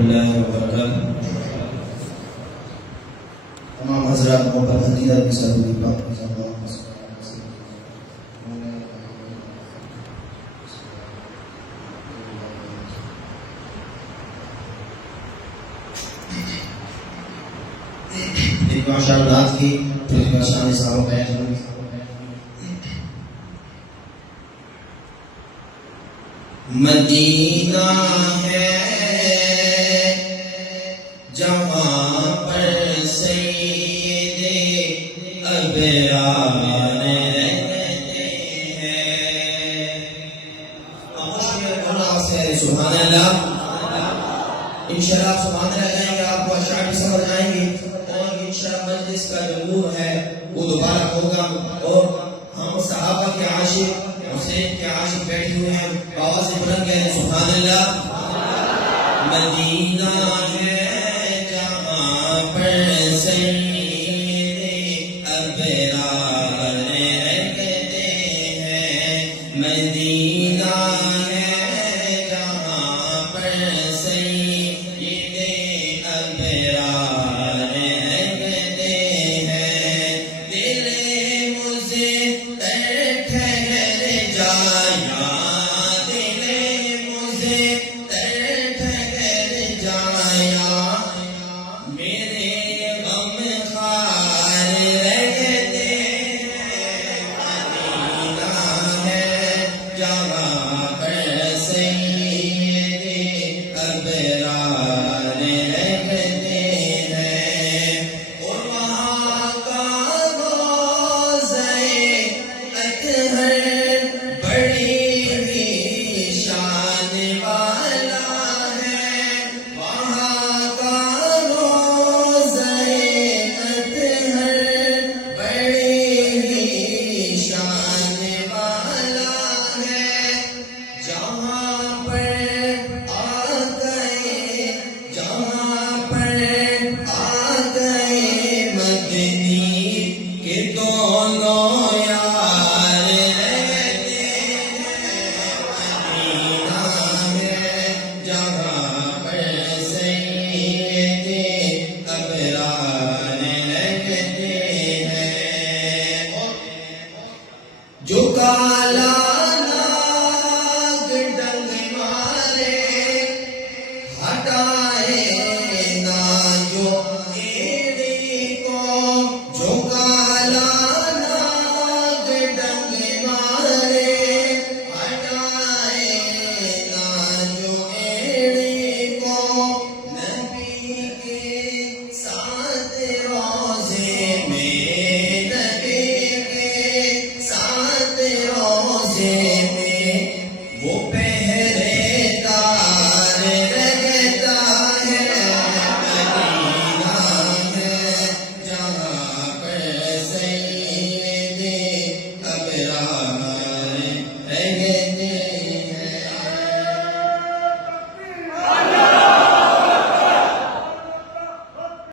اللہ وبرکاتہ۔ تمام حضرات محبت حدیدہ کی سلوی پاک ایک ماشاءاللہ کی پھر شان صاحب ہے مدینہ ہے جہاں پر سید ابرار رہتے ہیں۔ سبحان اللہ، انشاءاللہ سبحان اللہ کہیں گے آپ کو اشعار بھی سمجھ آئیں گے اور انشاءاللہ مجلس کا جو نور ہے وہ دوبارہ ہوگا اور ہم صحابہ کے عاشق حسین کے عاشق بیٹھے ہوئے ہیں، آواز بلند کہہ رہے سبحان اللہ۔ مدینہ ہے جہاں پر سید ابرار رہتے ہیں، مدینہ ہے جہاں پر سید ابرار رہتے ہیں، دل مجھے ٹھہر جایا، دل مجھے ٹھہر جایا، میرے غم خار رہتے ہیں، مدینہ ہے جہاں پر سید ابرار رہتے ہیں، اور وہاں کا روضہ اطہر بڑی ہی شان والا ہے، وہاں کا روضہ اطہر بڑی ہی شان والا ہے، جہاں پر آ گئے، جہاں پر آ گئے مدنی کے دونوں یار رہتے ہیں، مدینہ ہے جہاں پر سید ابرار رہتے ہیں، جو کالا ناگ ڈنگ مارے ہٹا